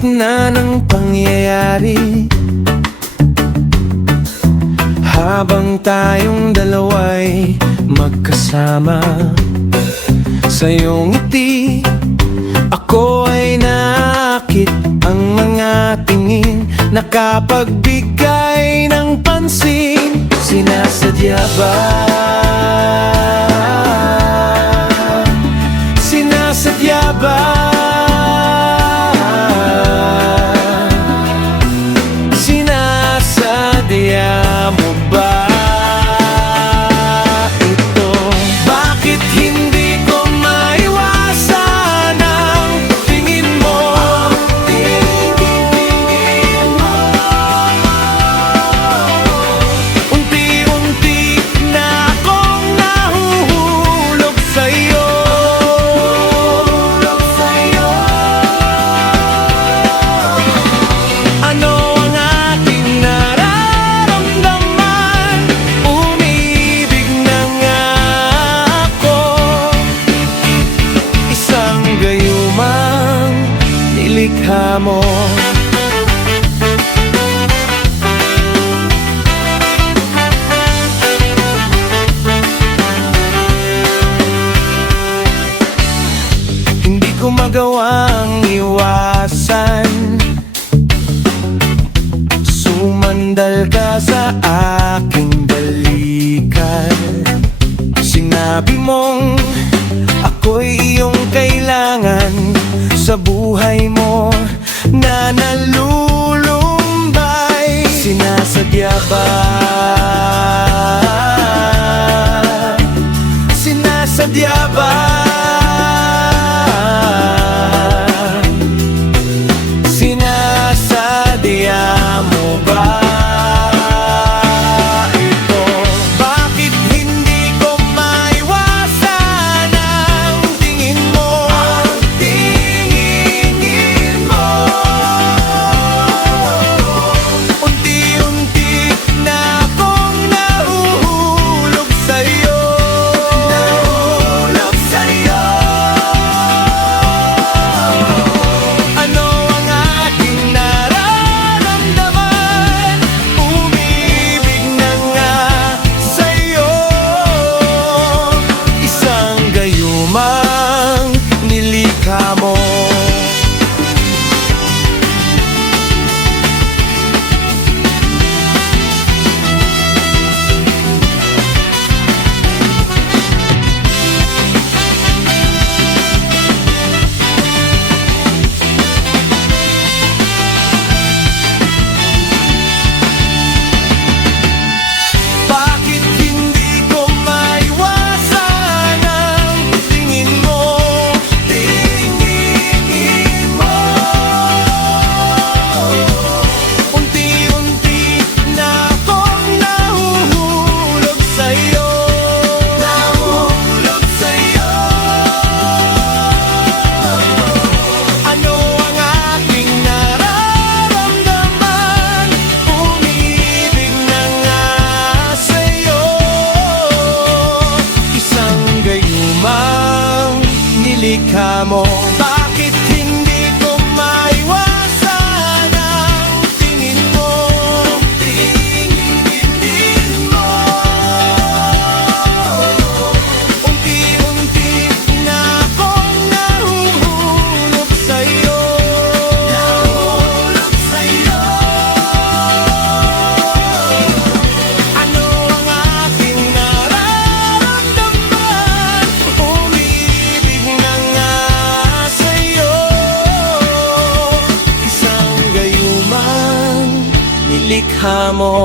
gitna ng pangyayari, habang tayong dalawa'y magkasama. Sa iyong ngiti, ako ay naakit. Ang mga tingin nakapagbigay ng pansin. Sinasadya ba? Sinasadya ba? Sinasadya mo ba ito? Bakit hindi ko maiwasan ang tingin mo? Tingin mo. Unti-unti na akong nahuhulog sa'yo. Ano ang aking nararamdaman? Umibig na nga ako. Isang gayumang nilikha mo. Hindi ko magawang iwasan, sumandal ka sa aking balikan. Sinabi mong ako'y iyong kailangan sa buhay mo na nalulumbay. Sinasadya ba? Sinasadya ba? Sinasadya mo ba ito? Bakit hindi ko maiwasan ang tingin mo? Tingin mo. Unti-unti na akong nahuhulog sa'yo. Nahuhulog sa'yo. Ano ang aking nararamdaman? Umibig na nga sa'yo. Isang gayumang nilikha mo. Bakit hindi ko maiwasan ang tingin mo? Tingin mo. Unti-unti na akong nahuhulog sa'yo. Nahuhulog sa'yo. Ano ang aking nararamdaman? Umibig na nga sa'yo. Isang gayumang nilikha mo. Bakit hindi ko maiwasan ang tingin mo? Tingin mo. Unti-unti na akong nahuhulog sa'yo. Nahuhulog sa'yo. Ano ang aking nararamdaman? Umibig na nga sa'yo. Isang gayumang nilikha mo.